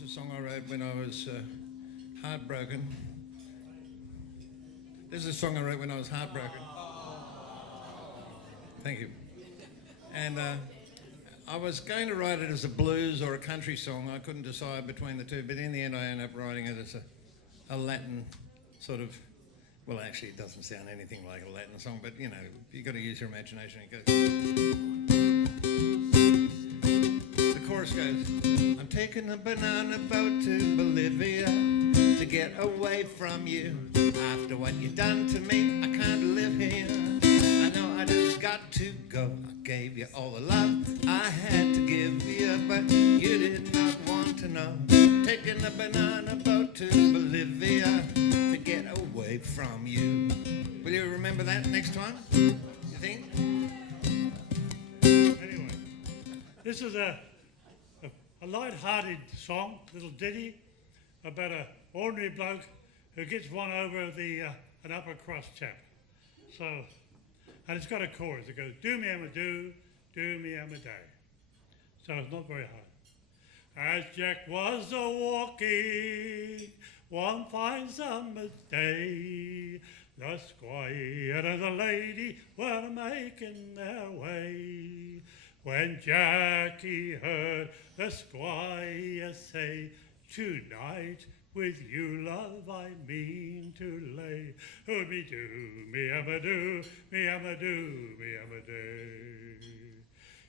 This is a song I wrote when I was heartbroken. This is a song I wrote when I was heartbroken. Thank you. And I was going to write it as a blues or a country song. I couldn't decide between the two, but in the end I ended up writing it as a Latin sort of, well, actually it doesn't sound anything like a Latin song, but you know, you've got to use your imagination. It goes. The chorus goes, I'm taking a banana boat to Bolivia to get away from you. After what you've done to me, I can't live here. I know I just got to go. I gave you all the love I had to give you, but you did not want to know. Taking a banana boat to Bolivia to get away from you. Will you remember that next time, you think? Anyway, this is a light-hearted song, little ditty, about an ordinary bloke who gets one over an upper-crust chap. So, and it's got a chorus. It goes, do me am a do me am a day. So it's not very hard. As Jack was a-walking one fine summer's day, the squire and the lady were making their way. When Jackie heard the squire say, tonight with you, love, I mean to lay. Oh, me do, me am a do, me am a do, me am a do.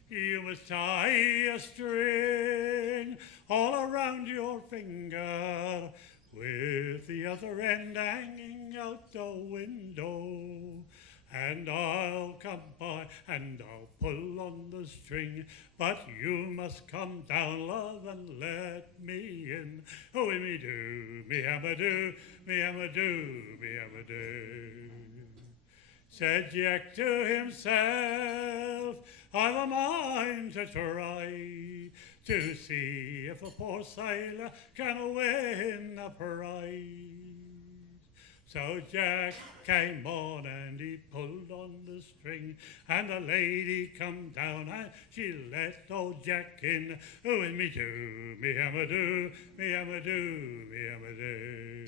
You must tie a string all around your finger, with the other end hanging out the window. And I'll come by and I'll pull on the string, but you must come down, love, and let me in. Oh, me do, me am a do, me am a do, me am a do. Said Jack to himself, I've a mind to try, to see if a poor sailor can win a prize. So Jack came on and he pulled on the string, and the lady come down and she let old Jack in. Oh, and me do, me am a do, me am a do, me am a do.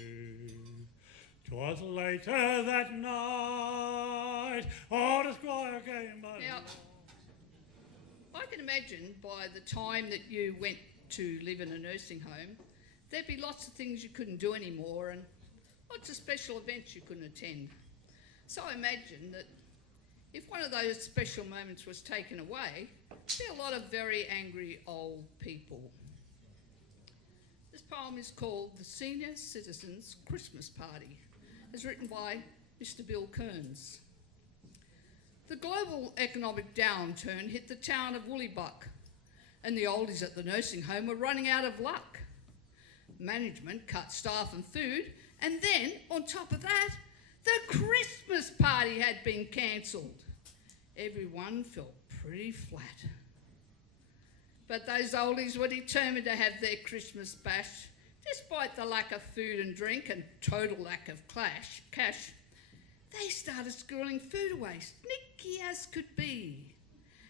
'Twas later that night, oh, the squire came by. Now, I can imagine by the time that you went to live in a nursing home, there'd be lots of things you couldn't do anymore, and lots of special events you couldn't attend. So I imagine that if one of those special moments was taken away, there'd be a lot of very angry old people. This poem is called The Senior Citizens Christmas Party. It's written by Mr. Bill Kearns. The global economic downturn hit the town of Woollybuck, and the oldies at the nursing home were running out of luck. Management cut staff and food, and then, on top of that, the Christmas party had been cancelled. Everyone felt pretty flat. But those oldies were determined to have their Christmas bash, despite the lack of food and drink and total lack of cash. They started squirreling food away, sneaky as could be,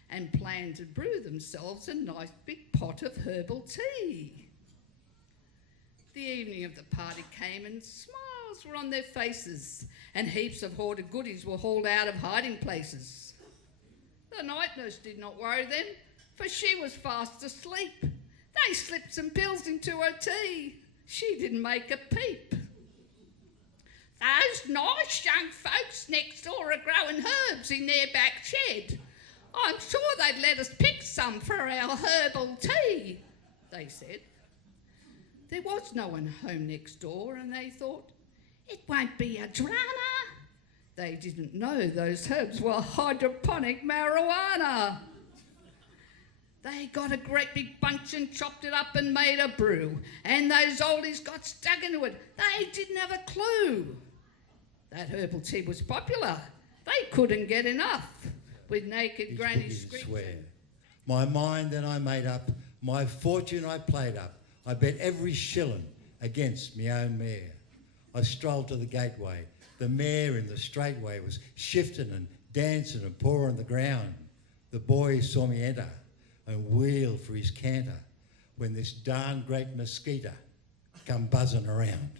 and planned to brew themselves a nice big pot of herbal tea. The evening of the party came and smiles were on their faces, and heaps of hoarded goodies were hauled out of hiding places. The night nurse did not worry them, for she was fast asleep. They slipped some pills into her tea. She didn't make a peep. Those nice young folks next door are growing herbs in their back shed. I'm sure they'd let us pick some for our herbal tea, they said. There was no one home next door, and they thought, it won't be a drama. They didn't know those herbs were hydroponic marijuana. They got a great big bunch and chopped it up and made a brew, and those oldies got stuck into it. They didn't have a clue. That herbal tea was popular. They couldn't get enough, with naked grannies screeching. Swear. My mind then I made up, my fortune I played up. I bet every shilling against me own mare. I strolled to the gateway. The mare in the straightway was shifting and dancing and pawing the ground. The boy saw me enter and wheeled for his canter. when this darn great mosquito come buzzing around.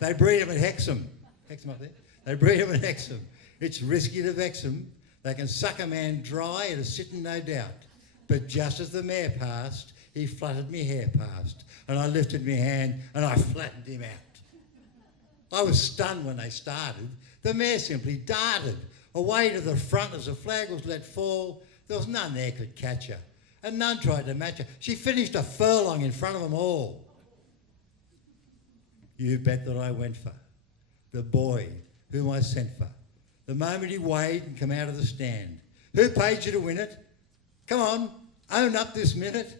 They breed them at Hexham. Hexham up there? They breed them at Hexham. It's risky to vex them. They can suck a man dry at a sitting, no doubt. But just as the mayor passed, he fluttered me hair past, and I lifted my hand and I flattened him out. I was stunned when they started. The mayor simply darted away to the front as the flag was let fall. There was none there could catch her, and none tried to match her. She finished a furlong in front of them all. You bet that I went for the boy whom I sent for. The moment he weighed and come out of the stand. Who paid you to win it? Come on, own up this minute.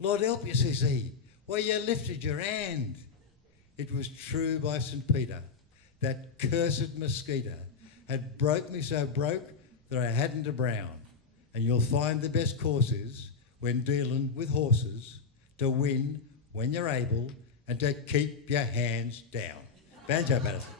Lord help you, says he. Well, you lifted your hand. It was true by St. Peter. That cursed mosquito had broke me so broke that I hadn't a brown. And you'll find the best course is, when dealing with horses, to win when you're able and to keep your hands down. Banjo Patterson.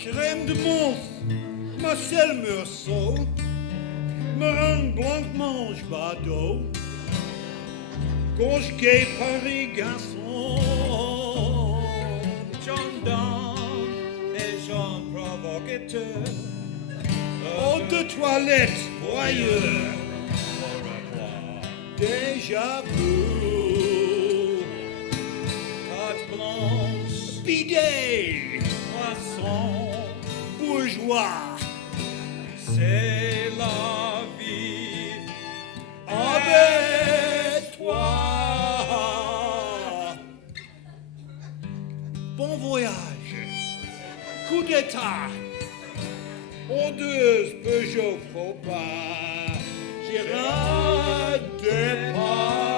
Crème de monstre, ma selle me saute, me rend blanc mange badaud, gauche gay Paris garçon, John Donne et Jean provocateur, eau de toilette voyeur, déjà vu, carte blanche, bidet, poisson, bourgeois, c'est la vie avec toi. Bon voyage, coup d'état, ondeuse Peugeot faux pas, j'ai un départ.